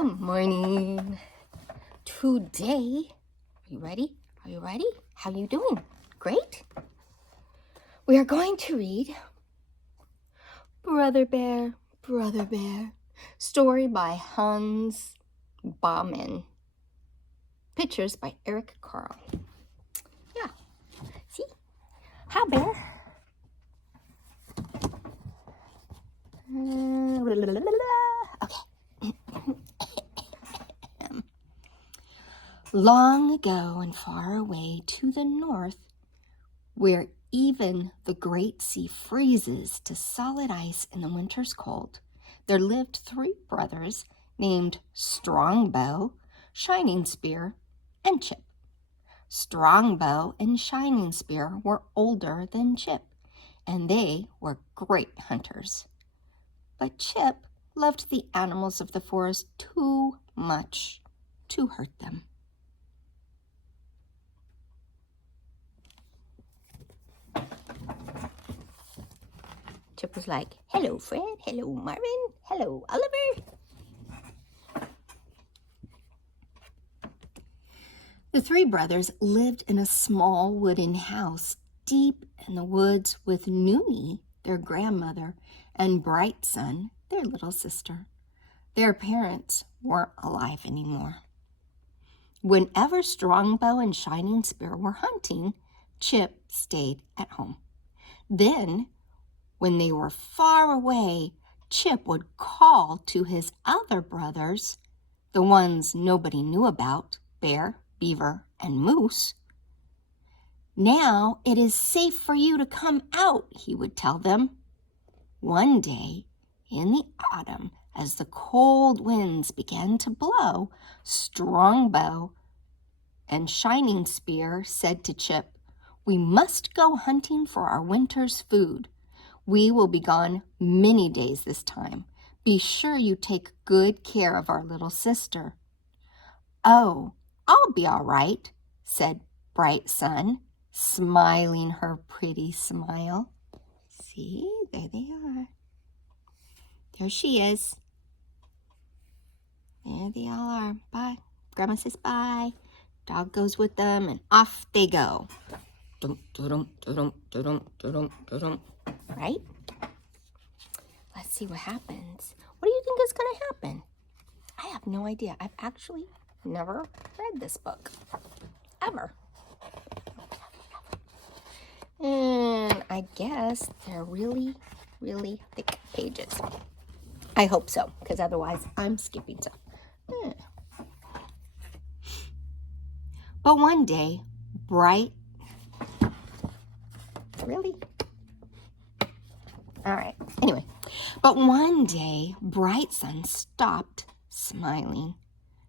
Good morning. Today, are you ready? Are you ready? How are you doing? Great. We are going to read Brother Bear, story by Hans Baumann. Pictures by Eric Carle. Yeah. See? Hi, Bear. Okay. Long ago and far away to the north, where even the great sea freezes to solid ice in the winter's cold, there lived 3 brothers named Strongbow, Shining Spear, and Chip. Strongbow and Shining Spear were older than Chip, and they were great hunters. But Chip loved the animals of the forest too much to hurt them. Chip was like, "Hello, Fred. Hello, Marvin. Hello, Oliver." The 3 brothers lived in a small wooden house deep in the woods with Noonie, their grandmother, and Brightsun, their little sister. Their parents weren't alive anymore. Whenever Strongbow and Shining Spear were hunting, Chip stayed at home. Then, when they were far away, Chip would call to his other brothers, the ones nobody knew about, Bear, Beaver, and Moose. "Now it is safe for you to come out," he would tell them. One day, in the autumn, as the cold winds began to blow, Strongbow and Shining Spear said to Chip, "We must go hunting for our winter's food. We will be gone many days this time. Be sure you take good care of our little sister." "Oh, I'll be all right," said Brightsun, smiling her pretty smile. See, there they are. There she is. There they all are. Bye. Grandma says bye. Dog goes with them, and off they go. Right? Let's see what happens. What do you think is going to happen? I have no idea. I've actually never read this book. Ever. And I guess they're really, really thick pages. I hope so, because otherwise I'm skipping some. But one day, one day, Brightsun stopped smiling.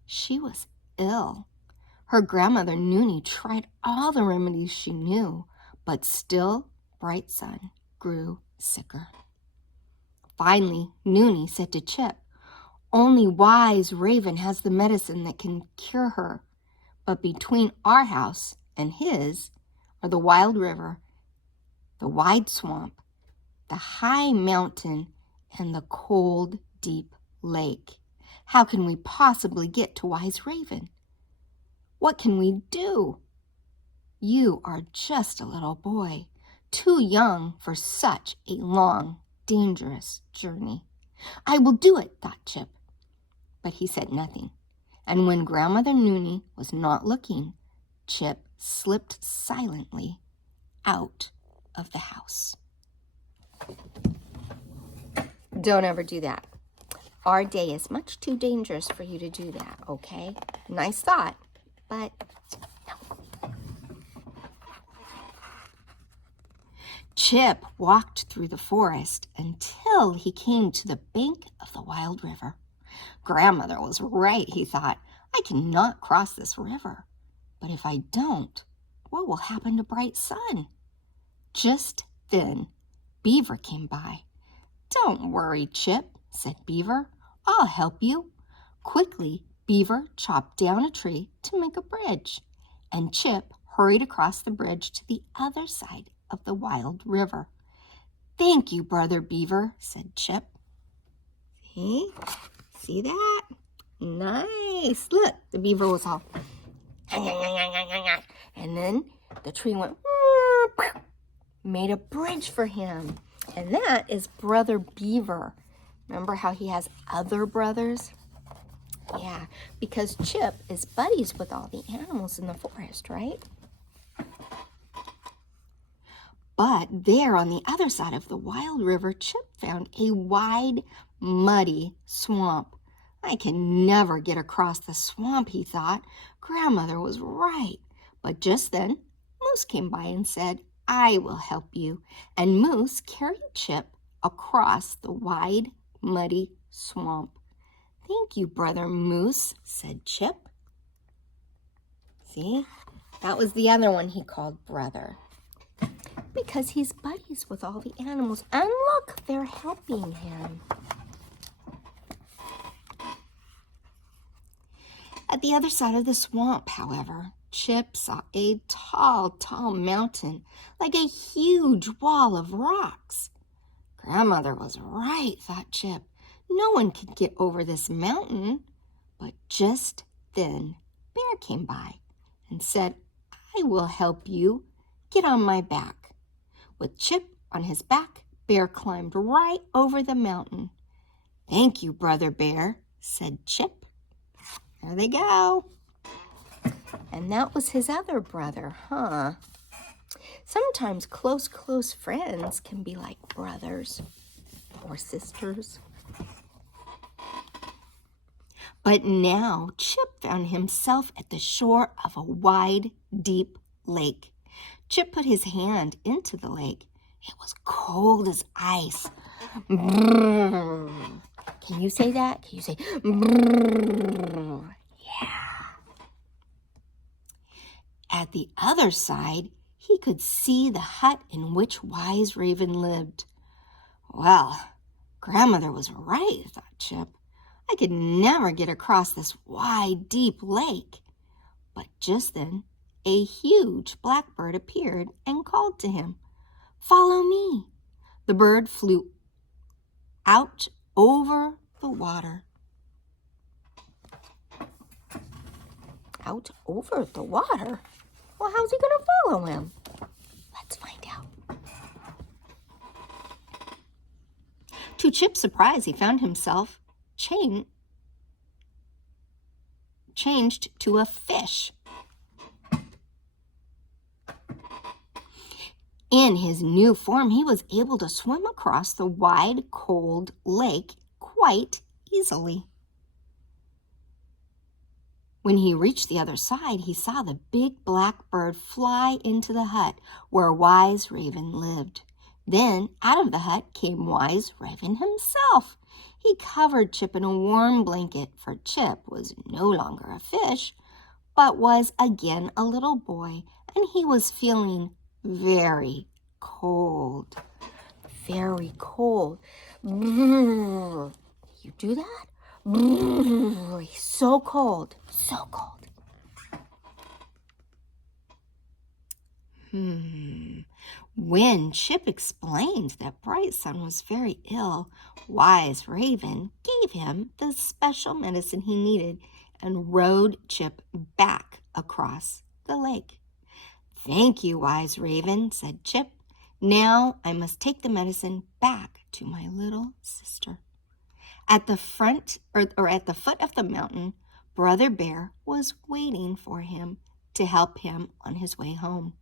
She was ill. Her grandmother, Noonie, tried all the remedies she knew, but still Brightsun grew sicker. Finally, Noonie said to Chip, "Only Wise Raven has the medicine that can cure her. But between our house and his are the wild river, the wide swamp, the high mountain, and the cold, deep lake. How can we possibly get to Wise Raven? What can we do? You are just a little boy, too young for such a long, dangerous journey." "I will do it," thought Chip. But he said nothing. And when Grandmother Noonie was not looking, Chip slipped silently out of the house. Don't ever do that. Our day is much too dangerous for you to do that, okay? Nice thought, but no. Chip walked through the forest until he came to the bank of the wild river. Grandmother was right, he thought. I cannot cross this river. But if I don't, what will happen to Brightsun? Just then, Beaver came by. "Don't worry, Chip," said Beaver. "I'll help you." Quickly, Beaver chopped down a tree to make a bridge, and Chip hurried across the bridge to the other side of the wild river. "Thank you, Brother Beaver," said Chip. See that? Nice. Look, the beaver was all, and then the tree went, made a bridge for him. And that is Brother Beaver. Remember how he has other brothers? Yeah, because Chip is buddies with all the animals in the forest, right? But there on the other side of the wild river, Chip found a wide, muddy swamp. I can never get across the swamp, he thought. Grandmother was right. But just then, Moose came by and said, I will help you. And Moose carried Chip across the wide, muddy swamp. Thank you, Brother Moose, said Chip. See, that was the other one he called brother. Because he's buddies with all the animals. And look, they're helping him. At the other side of the swamp, however, Chip saw a tall, tall mountain, like a huge wall of rocks. Grandmother was right, thought Chip. No one could get over this mountain. But just then, Bear came by and said, I will help you. Get on my back. With Chip on his back, Bear climbed right over the mountain. Thank you, Brother Bear, said Chip. There they go. And that was his other brother, huh? Sometimes close friends can be like brothers or sisters. But now Chip found himself at the shore of a wide, deep lake. Chip put his hand into the lake. It was cold as ice. Brrr. Can you say that? Can you say, brrr? Yeah. At the other side, he could see the hut in which Wise Raven lived. Well, Grandmother was right, thought Chip. I could never get across this wide, deep lake. But just then, a huge blackbird appeared and called to him, Follow me. The bird flew out over the water. Out over the water? Well, how's he going to follow him? Let's find out. To Chip's surprise, he found himself changed to a fish. In his new form, he was able to swim across the wide, cold lake quite easily. When he reached the other side, he saw the big black bird fly into the hut where Wise Raven lived. Then, out of the hut came Wise Raven himself. He covered Chip in a warm blanket, for Chip was no longer a fish, but was again a little boy, and he was feeling very cold. Very cold. You do that? He's so cold. So cold. When Chip explained that Bright Sun was very ill, Wise Raven gave him the special medicine he needed and rowed Chip back across the lake. Thank you, Wise Raven, said Chip. Now I must take the medicine back to my little sister. At the foot of the mountain, Brother Bear was waiting for him to help him on his way home.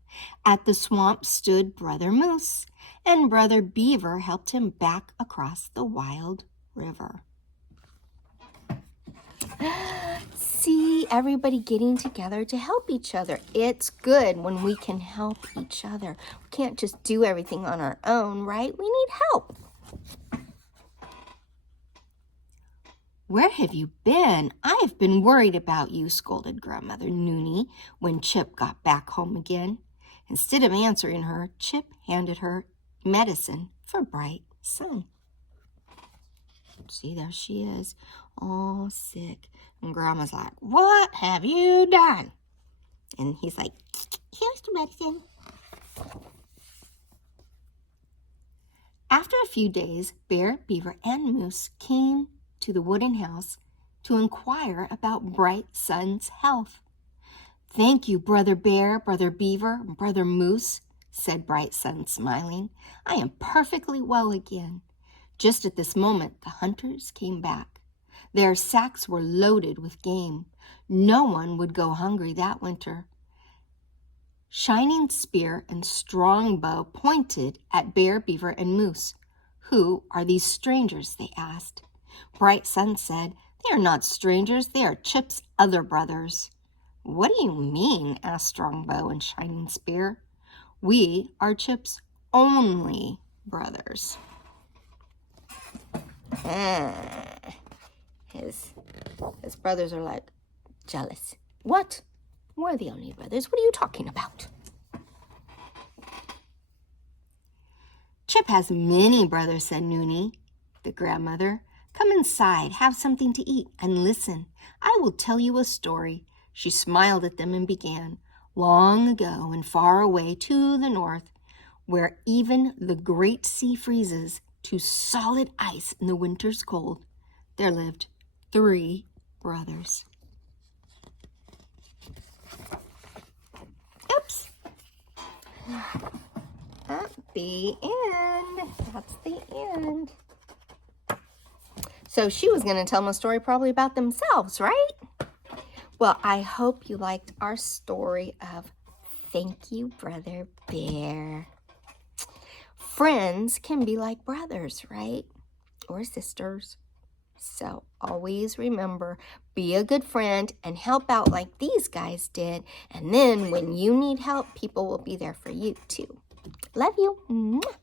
At the swamp stood Brother Moose, and Brother Beaver helped him back across the wild river. See, everybody getting together to help each other. It's good when we can help each other. We can't just do everything on our own, right? We need help. Where have you been? I've been worried about you, scolded Grandmother Noonie when Chip got back home again. Instead of answering her, Chip handed her medicine for Bright Sun. See, there she is, all sick. And Grandma's like, what have you done? And he's like, here's the medicine. After a few days, Bear, Beaver, and Moose came to the wooden house to inquire about Bright Sun's health. "Thank you, Brother Bear, Brother Beaver, and Brother Moose," said Bright Sun, smiling. "I am perfectly well again." Just at this moment, the hunters came back. Their sacks were loaded with game. No one would go hungry that winter. Shining Spear and Strong Bow pointed at Bear, Beaver, and Moose. "Who are these strangers?" they asked. Bright Sun said, "They are not strangers. They are Chip's other brothers." "What do you mean?" asked Strong Bow and Shining Spear. "We are Chip's only brothers." His brothers are like jealous. "What? We're the only brothers. What are you talking about?" "Chip has many brothers," said Noonie, the grandmother. "Come inside, have something to eat, and listen. I will tell you a story." She smiled at them and began. "Long ago and far away to the north, where even the great sea freezes to solid ice in the winter's cold, there lived 3 brothers." Oops. At the end. That's the end. So she was going to tell them a story probably about themselves, right? Well, I hope you liked our story of Thank You, Brother Bear. Friends can be like brothers, right? Or sisters. So always remember, be a good friend and help out like these guys did. And then when you need help, people will be there for you too. Love you. Mwah.